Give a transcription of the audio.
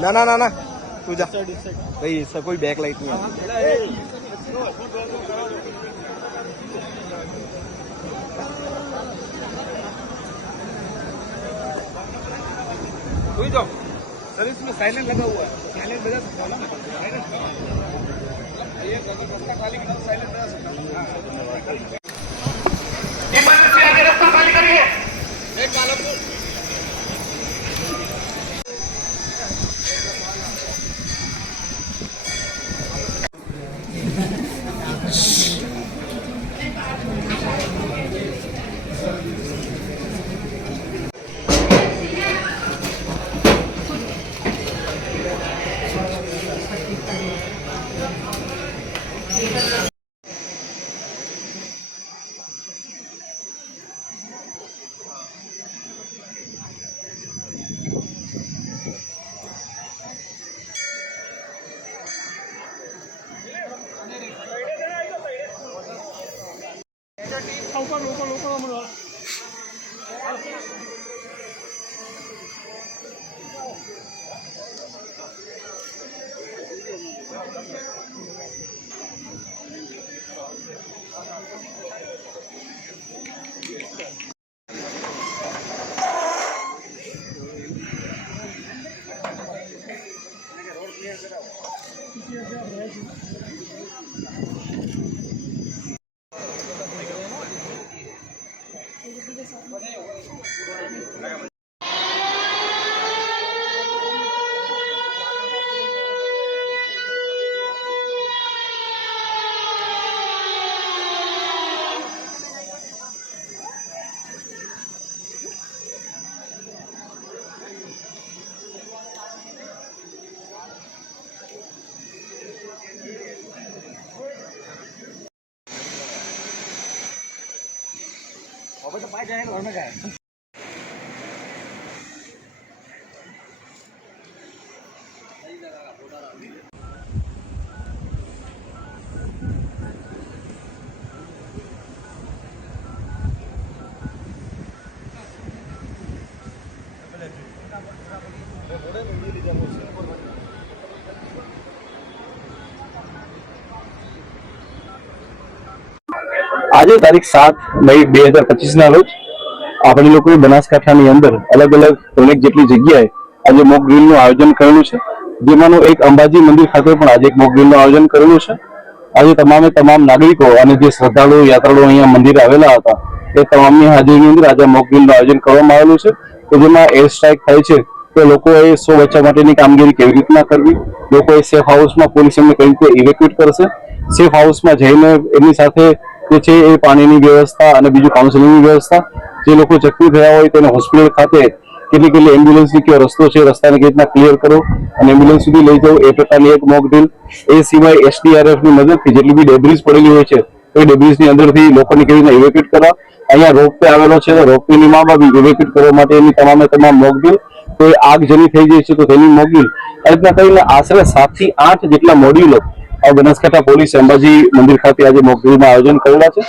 ना ना ना ना तू जा भाई, इसका कोई बैक लाइट नहीं है। हुई जाओ सर, इसमें साइलेंट लगा हुआ है, साइलेंट बजा सकता हूँ ना, ये रास्ता खाली कर, साइलेंट बजा सकता हूँ। रास्ता खाली करिए, एक कालमपुर तो पाए जाएगा घर में गए। आज तारीख 7 मई 2025 ના રોજ આપણે લોકોએ બનાસકાંઠાની અંદર અલગ અલગ અનેક જેટલી જગ્યાએ આજે મોક ડ્રીલનું આયોજન કરેલું છે, જેમાંનું એક અંબાજી મંદિર ખાતે પણ આજે એક મોક ડ્રીલનું આયોજન કરેલું છે। આજે તમામ નાગરિકો અને જે શ્રદ્ધાળુઓ યાત્રાળુઓ અહીંયા મંદિરે આવેલા હતા એ તમામની હાજરીની અંદર આજે મોક ડ્રીલનું આયોજન કરવામાં આવેલું છે કે જેમાં એર સ્ટ્રાઇક થાય છે તો લોકોએ સો બચાવ માટેની કામગીરી કેવી રીતના કરવી, લોકોએ સેફ હાઉસમાં પોલીસ એમને કઈ રીતે ઇવેક્યુએટ કરશે, સેફ હાઉસમાં જઈને એમની સાથે જે છે એ પાણીની વ્યવસ્થા અને બીજું કાઉન્સેલિંગની વ્યવસ્થા, જે લોકો જખમી થયા હોય તેને હોસ્પિટલ ખાતે કેટલી એમ્બ્યુલન્સની કયો રસ્તો છે, રસ્તાને કેવી રીતના ક્લિયર કરો અને એમ્બ્યુલન્સ સુધી લઈ જાઓ, એ પ્રકારની એક મોક ડ્રીલ। એ સિવાય SDRFની મદદથી જેટલી બી ડેબ્રીઝ પડેલી હોય છે એ ડેબ્રીઝની અંદરથી લોકોને કેવી રીતના ઇવેક્યુએટ કરવા, અહીંયા રોપવે આવેલો છે તો રોપવેની માં બી ઇવેક્યુએટ કરવા માટેની તમામ મોક ડ્રીલ। તો આગ જેની થઈ જાય છે તો તેની મોક ડ્રીલ, આ રીતના કરીને આશરે 7 થી 8 જેટલા મોડ્યુલો બનાસકાંઠા પોલીસ અંબાજી મંદિર ખાતે આજે મોક ડ્રીલમાં આયોજન કરેલા છે।